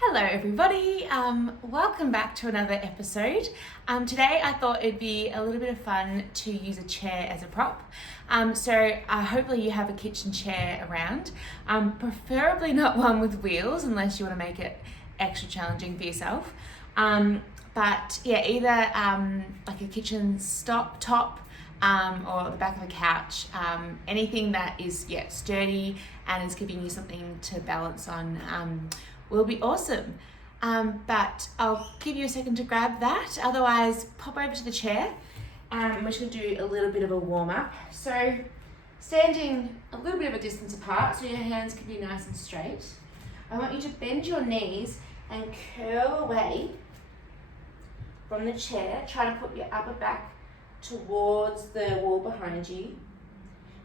Hello everybody, welcome back to another episode. Today I thought it'd be a little bit of fun to use a chair as a prop. Hopefully you have a kitchen chair around, preferably not one with wheels unless you want to make it extra challenging for yourself. But yeah, either like a kitchen top or the back of a couch, anything that is sturdy and is giving you something to balance on will be awesome. But I'll give you a second to grab that. Otherwise, pop over to the chair. We're just going to do a little bit of a warm up. So standing a little bit of a distance apart so your hands can be nice and straight. I want you to bend your knees and curl away from the chair. Try to put your upper back towards the wall behind you.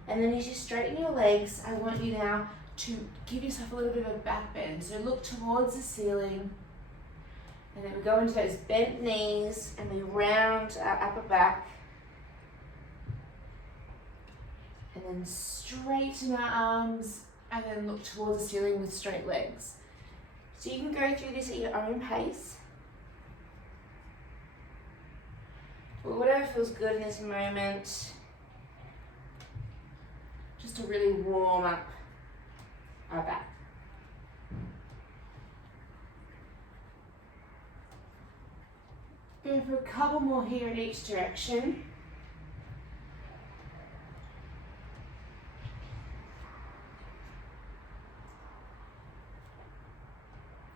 And then as you straighten your legs, I want you now to give yourself a little bit of a back bend. So look towards the ceiling. And then we go into those bent knees and we round our upper back. And then straighten our arms and then look towards the ceiling with straight legs. So you can go through this at your own pace. Or whatever feels good in this moment. Just to really warm up our back. Go for a couple more here in each direction.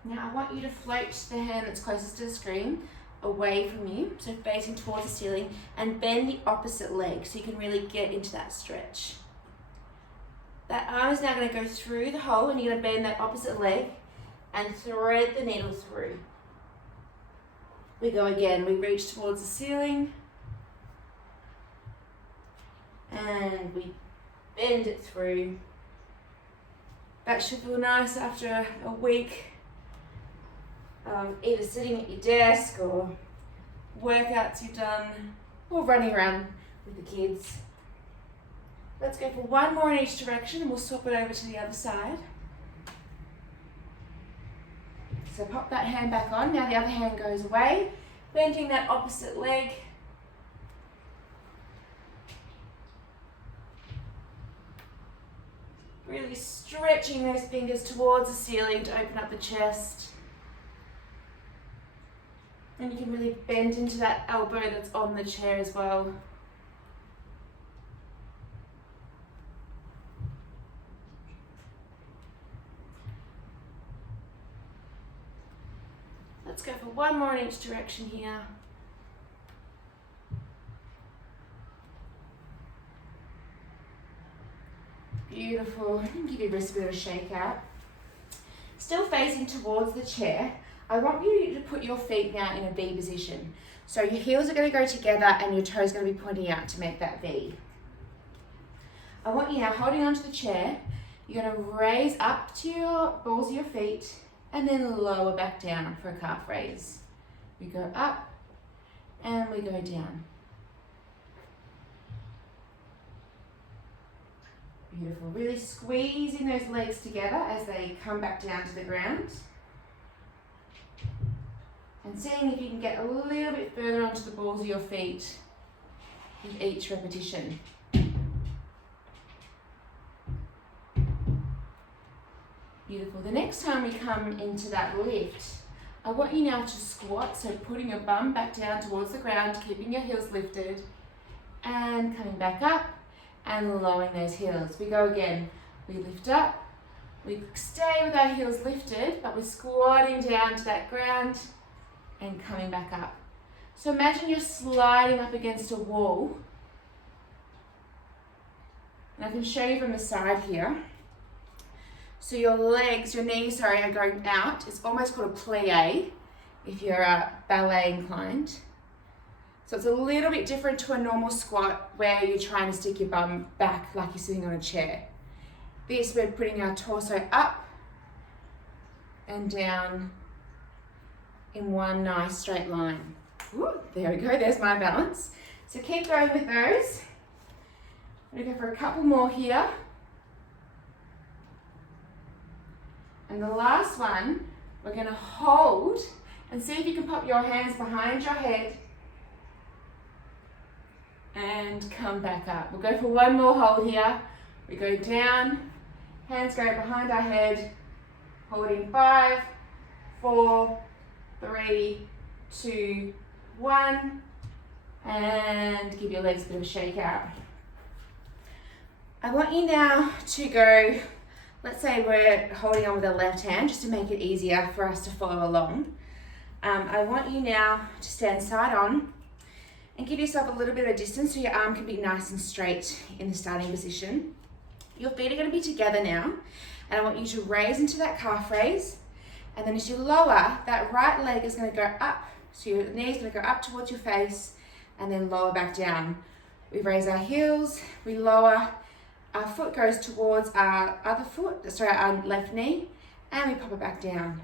Now I want you to float the hand that's closest to the screen away from you, so facing towards the ceiling, and bend the opposite leg so you can really get into that stretch. That arm is now going to go through the hole and you're going to bend that opposite leg and thread the needle through. We go again, we reach towards the ceiling and we bend it through. That should feel nice after a week either sitting at your desk or workouts you've done or running around with the kids. Let's go for one more in each direction and we'll swap it over to the other side. So pop that hand back on. Now the other hand goes away, bending that opposite leg. Really stretching those fingers towards the ceiling to open up the chest. And you can really bend into that elbow that's on the chair as well. Let's go for one more in each direction here. Beautiful. I can give your wrist a bit of a shake out. Still facing towards the chair, I want you to put your feet now in a V position. So your heels are going to go together and your toes are going to be pointing out to make that V. I want you now holding onto the chair. You're going to raise up to your balls of your feet and then lower back down for a calf raise. We go up and we go down. Beautiful. Really squeezing those legs together as they come back down to the ground. And seeing if you can get a little bit further onto the balls of your feet with each repetition. Beautiful. The next time we come into that lift, I want you now to squat, so putting your bum back down towards the ground, keeping your heels lifted, and coming back up and lowering those heels. We go again. We lift up, we stay with our heels lifted, but we're squatting down to that ground and coming back up. So imagine you're sliding up against a wall. And I can show you from the side here. So your legs, your knees, are going out. It's almost called a plie if you're ballet inclined. So it's a little bit different to a normal squat where you're trying to stick your bum back like you're sitting on a chair. This, we're putting our torso up and down in one nice straight line. Ooh, there we go, there's my balance. So keep going with those. I'm gonna go for a couple more here. And the last one, We're going to hold and see if you can pop your hands behind your head and come back up. We'll go for one more hold here. We go down, hands go behind our head, holding 5, 4, 3, 2, 1, and give your legs a bit of a shake out. I want you now to go, let's say we're holding on with the left hand just to make it easier for us to follow along. I want you now to stand side on and give yourself a little bit of a distance so your arm can be nice and straight in the starting position. Your feet are going to be together now, and I want you to raise into that calf raise, and then as you lower, that right leg is going to go up, so your knee is going to go up towards your face and then lower back down. We raise our heels, we lower, our foot goes towards our our left knee, and we pop it back down.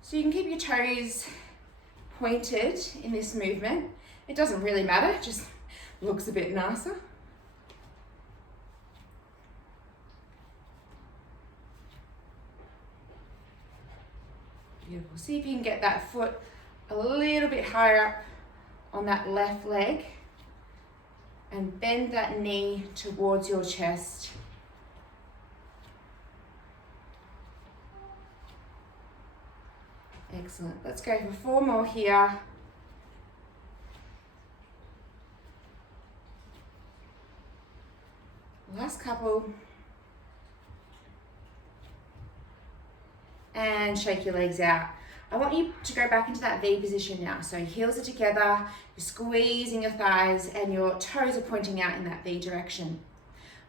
So you can keep your toes pointed in this movement. It doesn't really matter, it just looks a bit nicer. Beautiful. See if you can get that foot a little bit higher up on that left leg and bend that knee towards your chest. Excellent. Let's go for 4 more here. Last couple. And shake your legs out. I want you to go back into that V position now. So heels are together, you're squeezing your thighs and your toes are pointing out in that V direction.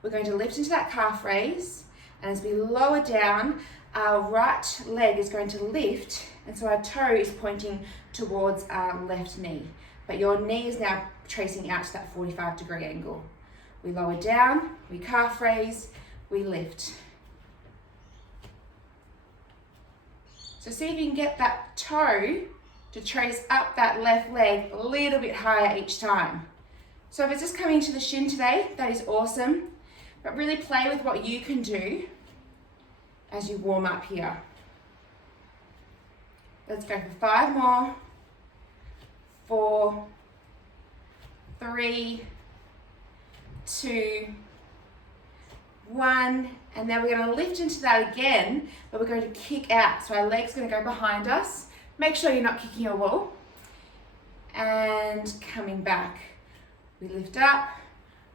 We're going to lift into that calf raise, and as we lower down, our right leg is going to lift, and so our toe is pointing towards our left knee. But your knee is now tracing out to that 45-degree angle. We lower down, we calf raise, we lift. So see if you can get that toe to trace up that left leg a little bit higher each time. So if it's just coming to the shin today, that is awesome, but really play with what you can do as you warm up here. Let's go for 5 more. 4, 3, 2, 1, and then we're going to lift into that again, but we're going to kick out. So our leg's going to go behind us. Make sure you're not kicking your wall. And coming back. We lift up,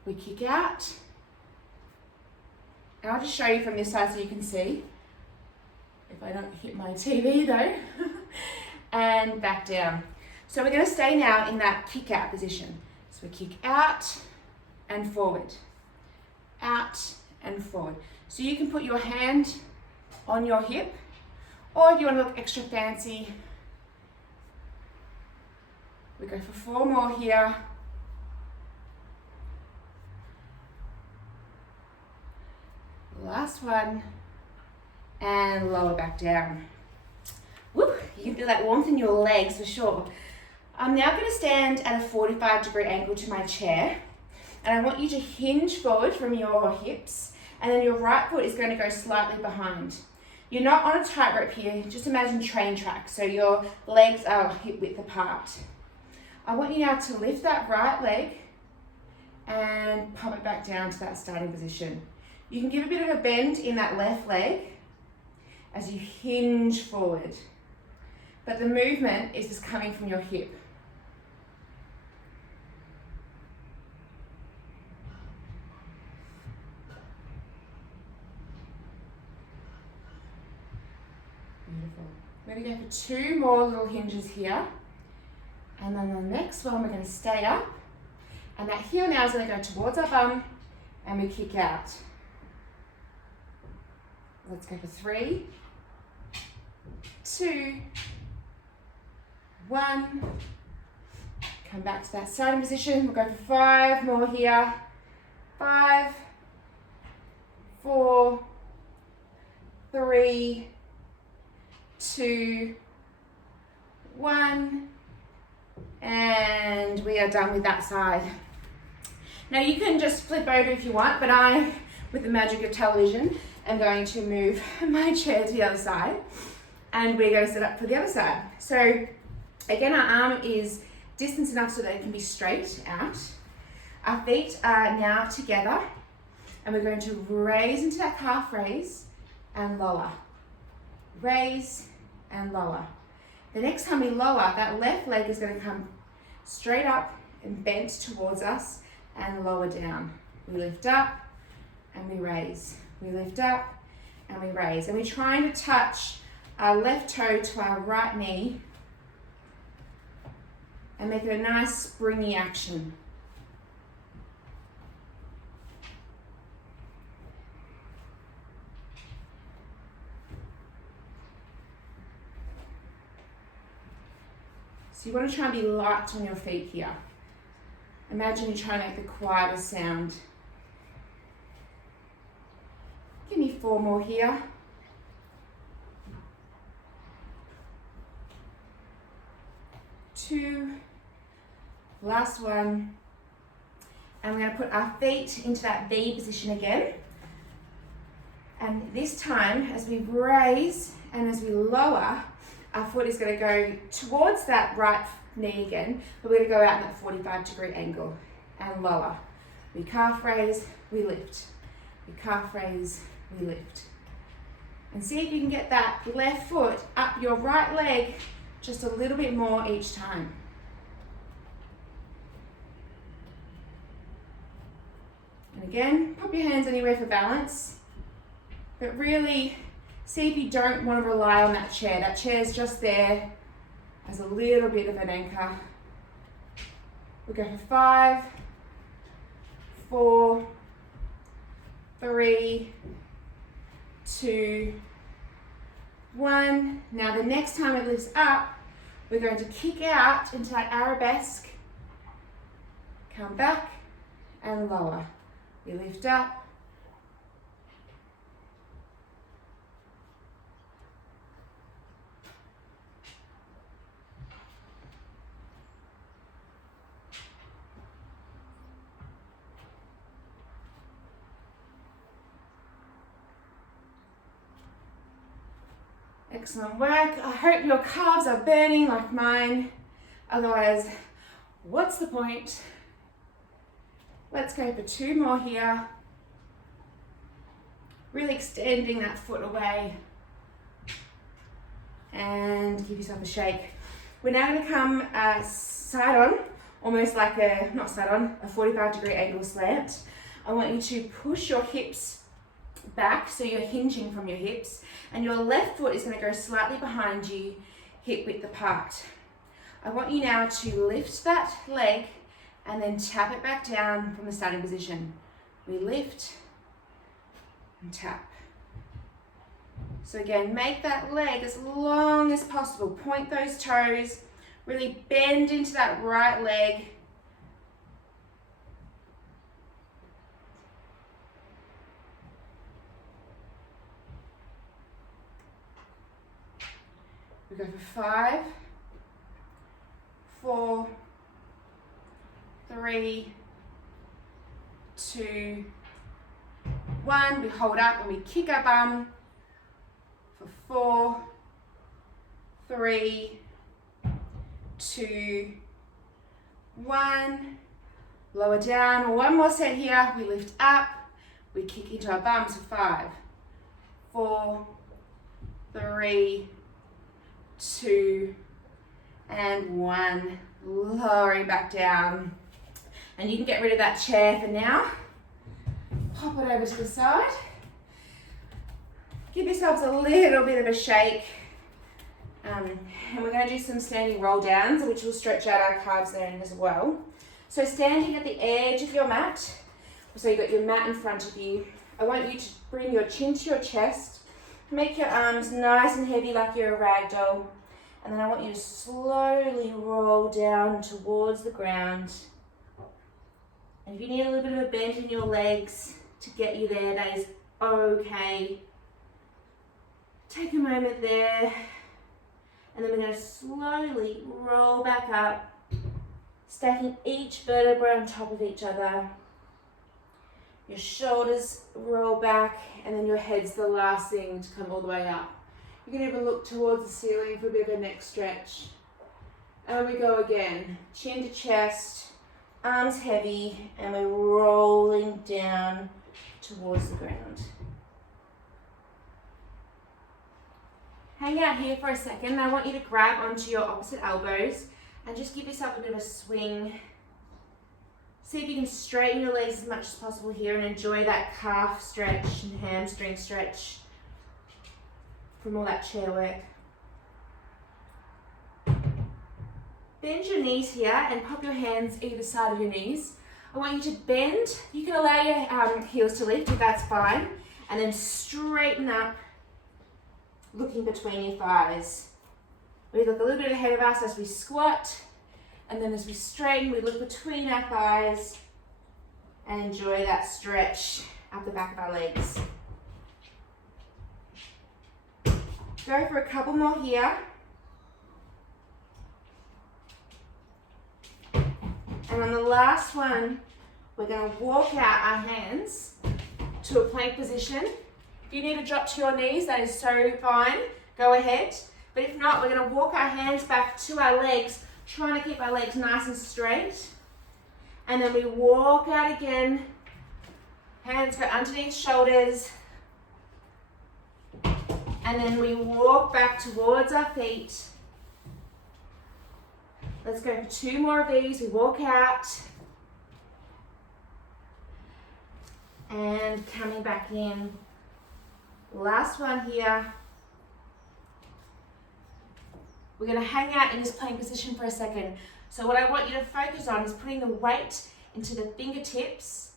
we kick out. And I'll just show you from this side so you can see. If I don't hit my TV though. And back down. So we're going to stay now in that kick out position. So we kick out and forward. Out and forward. So you can put your hand on your hip, or if you want to look extra fancy, we go for 4 more here. Last one, and lower back down. Woo, you can feel that warmth in your legs for sure. I'm now going to stand at a 45-degree angle to my chair, and I want you to hinge forward from your hips, and then your right foot is going to go slightly behind. You're not on a tightrope here, just imagine train tracks, so your legs are hip width apart. I want you now to lift that right leg and pop it back down to that starting position. You can give a bit of a bend in that left leg as you hinge forward, but the movement is just coming from your hip. Beautiful. We're going to go for 2 more little hinges here, and then the next one we're going to stay up, and that heel now is going to go towards our bum, and we kick out. Let's go for 3, 2, 1. Come back to that starting position. We'll go for 5 more here. 5, 4, 3, 2, 1. And we are done with that side. Now you can just flip over if you want, but I with the magic of television, I'm going to move my chair to the other side, and we're going to set up for the other side. So again, our arm is distance enough so that it can be straight out. Our feet are now together, and we're going to raise into that calf raise and lower. Raise and lower. The next time we lower, that left leg is going to come straight up and bent towards us and lower down. We lift up and we raise. We lift up and we raise. And we're trying to touch our left toe to our right knee and make it a nice springy action. So you want to try and be light on your feet here. Imagine you're trying to make the quietest sound. Give me 4 more here. 2, last one. And we're going to put our feet into that V position again. And this time, as we raise and as we lower, our foot is going to go towards that right knee again, but we're going to go out in that 45-degree angle and lower. We calf raise, we lift. We calf raise, we lift. And see if you can get that left foot up your right leg just a little bit more each time. And again, pop your hands anywhere for balance, but really see if you don't want to rely on that chair. That chair's just there as a little bit of an anchor. We'll go for 5, 4, 3, 2, 1. Now the next time it lifts up, we're going to kick out into that arabesque, come back and lower. We lift up, excellent work. I hope your calves are burning like mine. Otherwise, what's the point? Let's go for 2 more here. Really extending that foot away. And give yourself a shake. We're now going to come side on, almost like a 45-degree angle slant. I want you to push your hips back, so you're hinging from your hips, and your left foot is going to go slightly behind you, hip width apart. I want you now to lift that leg and then tap it back down from the starting position. We lift and tap. So again, make that leg as long as possible. Point those toes, really bend into that right leg. We go for 5, 4, 3, 2, 1. We hold up and we kick our bum for 4, 3, 2, 1. Lower down. 1 more set here. We lift up. We kick into our bums for 5, 4, 3, 2, and 1. Lowering back down. And you can get rid of that chair for now. Pop it over to the side. Give yourselves a little bit of a shake. And we're going to do some standing roll downs, which will stretch out our calves there as well. So standing at the edge of your mat, so you've got your mat in front of you, I want you to bring your chin to your chest. Make your arms nice and heavy like you're a rag doll. And then I want you to slowly roll down towards the ground. And if you need a little bit of a bend in your legs to get you there, that is okay. Take a moment there. And then we're going to slowly roll back up, stacking each vertebra on top of each other. Your shoulders roll back, and then your head's the last thing to come all the way up. You can even look towards the ceiling for a bit of a neck stretch. And we go again, chin to chest, arms heavy, and we're rolling down towards the ground. Hang out here for a second. I want you to grab onto your opposite elbows and just give yourself a bit of a swing. See if you can straighten your legs as much as possible here and enjoy that calf stretch and hamstring stretch from all that chair work. Bend your knees here and pop your hands either side of your knees. I want you to bend. You can allow your heels to lift if that's fine, and then straighten up, looking between your thighs. We look a little bit ahead of us as we squat, and then as we straighten, we look between our thighs and enjoy that stretch up the back of our legs. Go for a couple more here. And on the last one, we're going to walk out our hands to a plank position. If you need to drop to your knees, that is so fine. Go ahead. But if not, we're going to walk our hands back to our legs, trying to keep our legs nice and straight. And then we walk out again. Hands go underneath shoulders. And then we walk back towards our feet. Let's go for 2 more of these. We walk out. And coming back in. Last one here. We're going to hang out in this plank position for a second. So what I want you to focus on is putting the weight into the fingertips.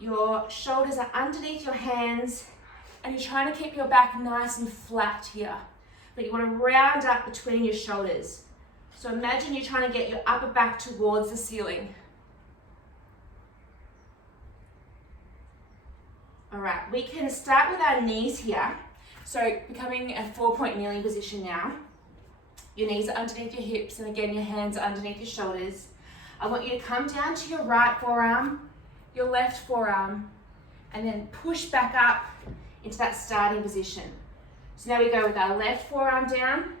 Your shoulders are underneath your hands, and you're trying to keep your back nice and flat here. But you want to round up between your shoulders. So imagine you're trying to get your upper back towards the ceiling. All right, we can start with our knees here. So becoming a 4-point kneeling position now. Your knees are underneath your hips, and again, your hands are underneath your shoulders. I want you to come down to your right forearm, your left forearm, and then push back up into that starting position. So now we go with our left forearm down,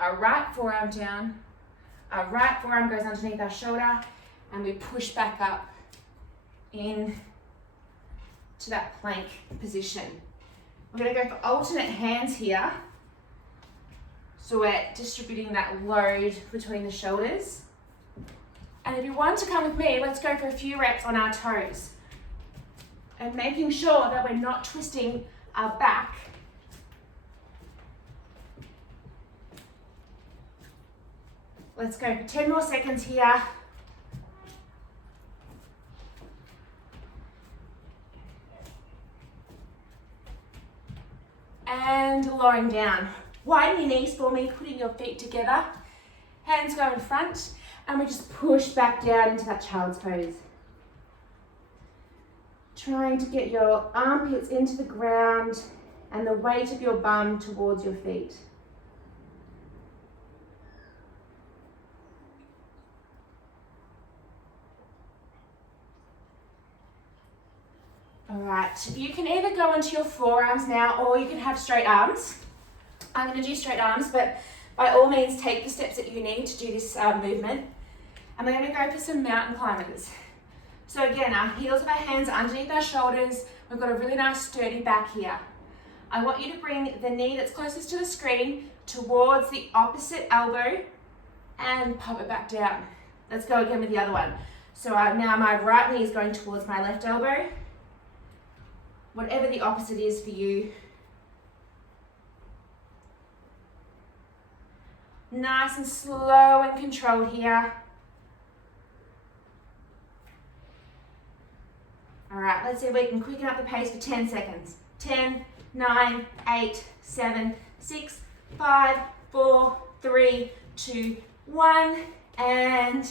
our right forearm down, our right forearm goes underneath our shoulder, and we push back up in to that plank position. We're going to go for alternate hands here. So we're distributing that load between the shoulders. And if you want to come with me, let's go for a few reps on our toes. And making sure that we're not twisting our back. Let's go for 10 more seconds here. And lowering down. Widen your knees for me, putting your feet together. Hands go in front, and we just push back down into that child's pose. Trying to get your armpits into the ground and the weight of your bum towards your feet. All right, you can either go into your forearms now, or you can have straight arms. I'm going to do straight arms, but by all means take the steps that you need to do this movement. And we're going to go for some mountain climbers. So again, our heels of our hands are underneath our shoulders. We've got a really nice sturdy back here. I want you to bring the knee that's closest to the screen towards the opposite elbow and pop it back down. Let's go again with the other one. So now my right knee is going towards my left elbow. Whatever the opposite is for you. Nice and slow and controlled here. All right, let's see if we can quicken up the pace for 10 seconds. 10, 9, 8, 7, 6, 5, 4, 3, 2, 1, and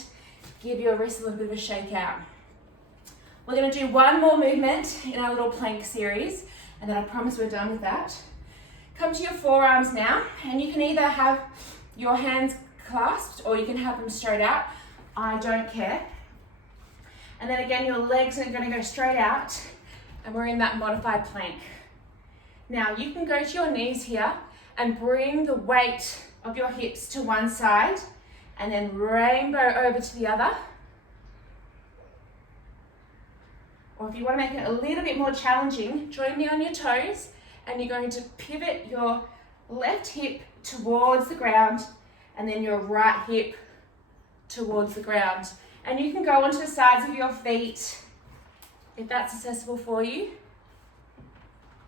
give your wrist a little bit of a shake out. We're going to do one more movement in our little plank series, and then I promise we're done with that. Come to your forearms now, and you can either have your hands clasped or you can have them straight out. I don't care. And then again, your legs are going to go straight out. And we're in that modified plank. Now you can go to your knees here and bring the weight of your hips to one side and then rainbow over to the other. Or if you want to make it a little bit more challenging, join me on your toes and you're going to pivot your left hip towards the ground and then your right hip towards the ground. And you can go onto the sides of your feet if that's accessible for you.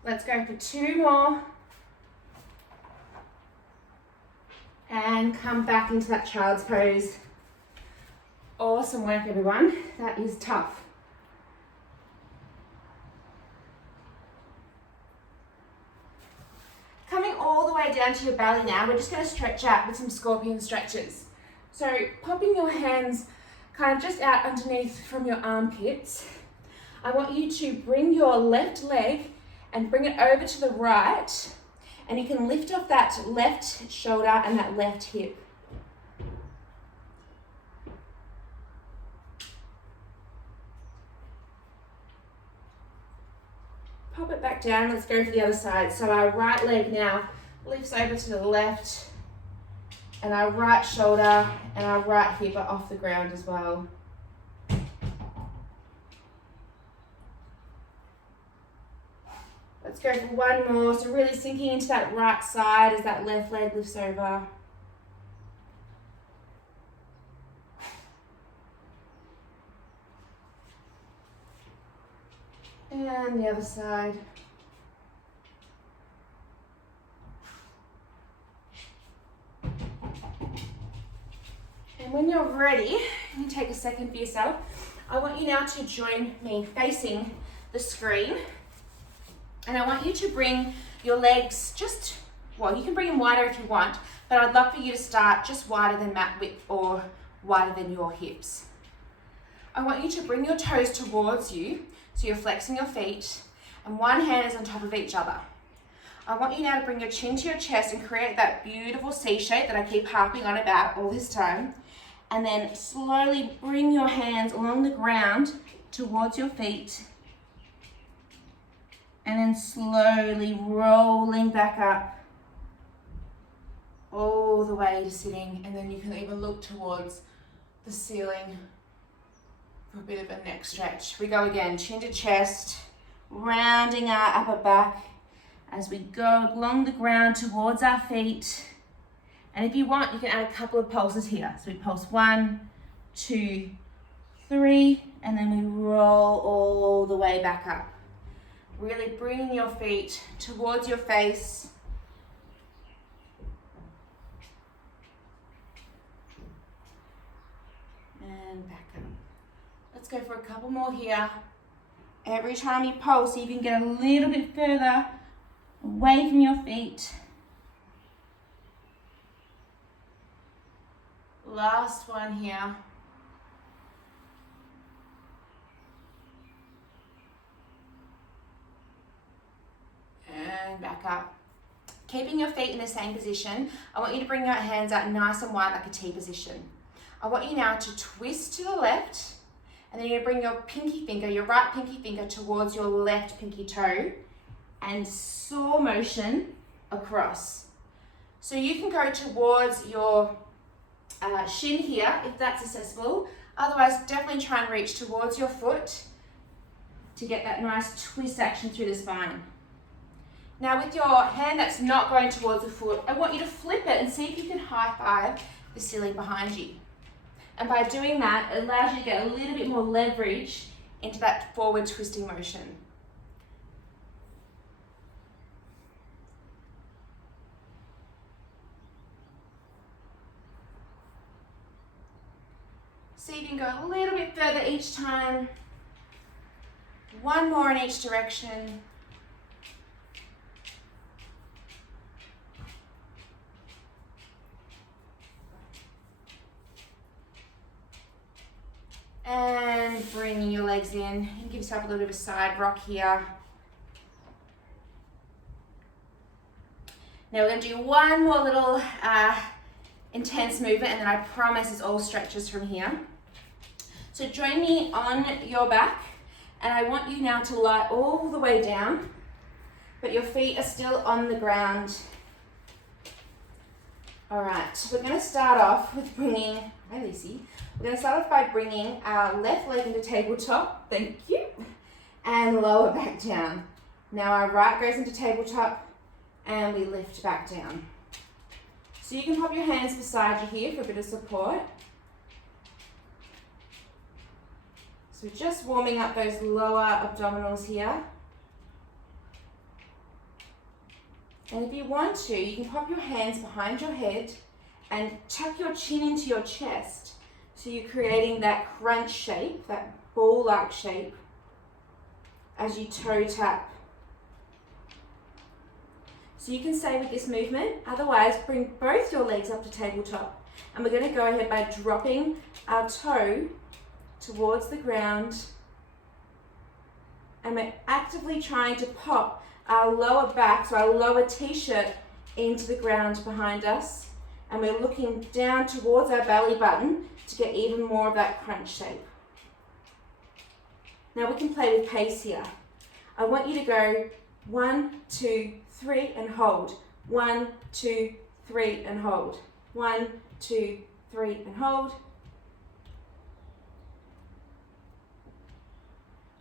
Let's go for 2 more. And come back into that child's pose. Awesome work, everyone. That is tough. Coming all the way down to your belly now, we're just going to stretch out with some scorpion stretches. So popping your hands kind of just out underneath from your armpits. I want you to bring your left leg and bring it over to the right, and you can lift off that left shoulder and that left hip. Pop it back down. Let's go for the other side. So our right leg now lifts over to the left, and our right shoulder and our right hip are off the ground as well. Let's go for 1 more. So really sinking into that right side as that left leg lifts over. And the other side. And when you're ready, you take a second for yourself. I want you now to join me facing the screen. And I want you to bring your legs just, well, you can bring them wider if you want, but I'd love for you to start just wider than mat width or wider than your hips. I want you to bring your toes towards you, so you're flexing your feet, and one hand is on top of each other. I want you now to bring your chin to your chest and create that beautiful C shape that I keep harping on about all this time. And then slowly bring your hands along the ground towards your feet. And then slowly rolling back up all the way to sitting. And then you can even look towards the ceiling for a bit of a neck stretch. We go again, chin to chest, rounding our upper back as we go along the ground towards our feet. And if you want, you can add a couple of pulses here. So we pulse 1, 2, 3, and then we roll all the way back up. Really bringing your feet towards your face. And back up. Let's go for a couple more here. Every time you pulse, you can get a little bit further away from your feet. Last one here. And back up. Keeping your feet in the same position, I want you to bring your hands out nice and wide like a T position. I want you now to twist to the left, and then you're going to bring your pinky finger, your right pinky finger towards your left pinky toe, and saw motion across. So you can go towards your shin here if that's accessible. Otherwise, definitely try and reach towards your foot to get that nice twist action through the spine. Now with your hand that's not going towards the foot, I want you to flip it and see if you can high five the ceiling behind you. And by doing that, it allows you to get a little bit more leverage into that forward twisting motion. So you can go a little bit further each time. 1 more in each direction. And bringing your legs in. You can give yourself a little bit of a side rock here. Now we're going to do one more little intense movement, and then I promise it's all stretches from here. So join me on your back, And I want you now to lie all the way down, but your feet are still on the ground. All right, so we're going to start off with bringing, hi Lucy, we're going to start off by bringing our left leg into tabletop, thank you, and lower back down. Now our right goes into tabletop and we lift back down. So you can pop your hands beside you here for a bit of support. So we're just warming up those lower abdominals here. And if you want to, you can pop your hands behind your head and tuck your chin into your chest. So you're creating that crunch shape, that ball-like shape, as you toe tap. So you can stay with this movement. Otherwise, bring both your legs up to tabletop. And we're going to go ahead by dropping our toe towards the ground. And we're actively trying to pop our lower back, so our lower t-shirt, into the ground behind us. And we're looking down towards our belly button to get even more of that crunch shape. Now we can play with pace here. I want you to go 1, 2, 3 and hold. 1, 2, 3 and hold. 1, 2, 3 and hold.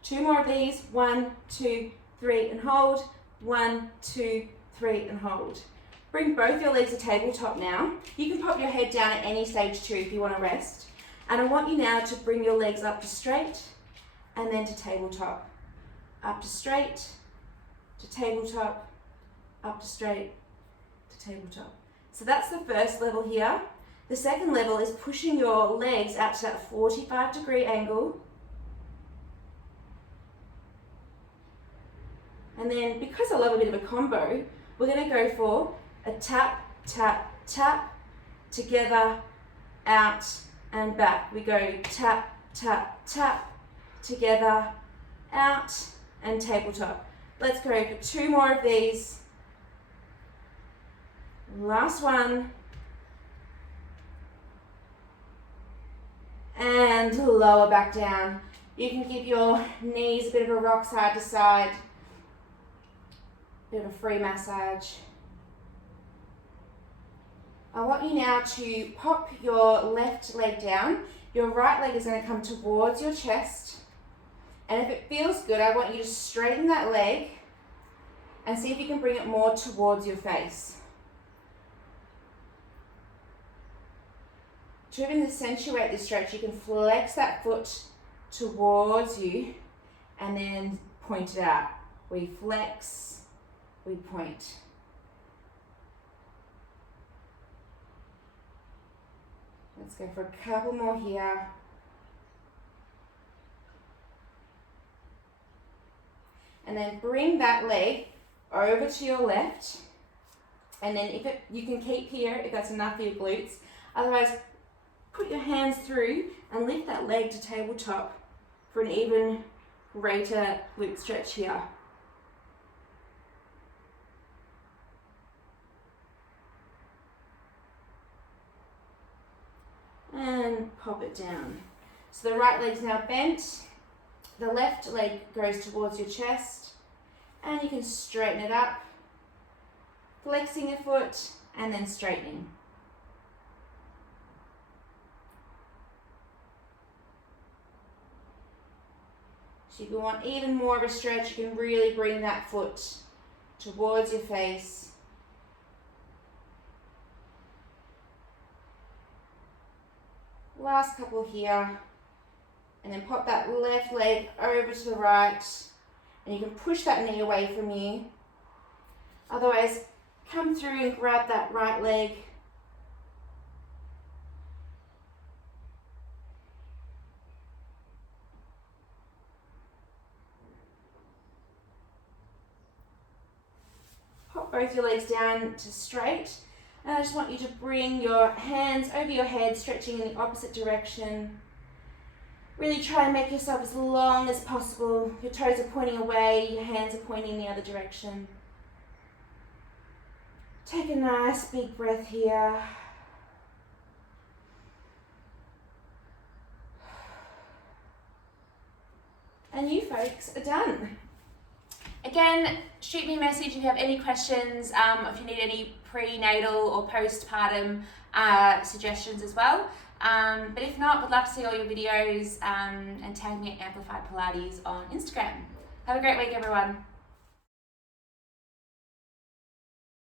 2 more of these. 1, 2, 3 and hold. 1, 2, 3 and hold. Bring both your legs to tabletop now. You can pop your head down at any stage too if you want to rest. And I want you now to bring your legs up to straight and then to tabletop. Up to straight, to tabletop, up to straight, to tabletop. So that's the first level here. The second level is pushing your legs out to that 45-degree angle. And then, because I love a bit of a combo, we're going to go for a tap, tap, tap, together, out, and back. We go tap, tap, tap, together, out, and tabletop. Let's go for 2 more of these. Last one. And lower back down. You can give your knees a bit of a rock side to side. Bit of a free massage. I want you now to pop your left leg down. Your right leg is going to come towards your chest. And if it feels good, I want you to straighten that leg and see if you can bring it more towards your face. To even accentuate this stretch, you can flex that foot towards you and then point it out. We flex. We point. Let's go for a couple more here. And then bring that leg over to your left. And then you can keep here if that's enough for your glutes. Otherwise, put your hands through and lift that leg to tabletop for an even greater glute stretch here. And pop it down. So the right leg's now bent. The left leg goes towards your chest. And you can straighten it up. Flexing your foot and then straightening. So if you want even more of a stretch, you can really bring that foot towards your face. Last couple here, and then pop that left leg over to the right, and you can push that knee away from you. Otherwise, come through and grab that right leg. Pop both your legs down to straight. And I just want you to bring your hands over your head, stretching in the opposite direction. Really try and make yourself as long as possible. Your toes are pointing away, your hands are pointing in the other direction. Take a nice big breath here. And you folks are done. Again, shoot me a message if you have any questions, if you need any prenatal or postpartum suggestions as well. But if not, would love to see all your videos and tag me at Amplified Pilates on Instagram. Have a great week, everyone.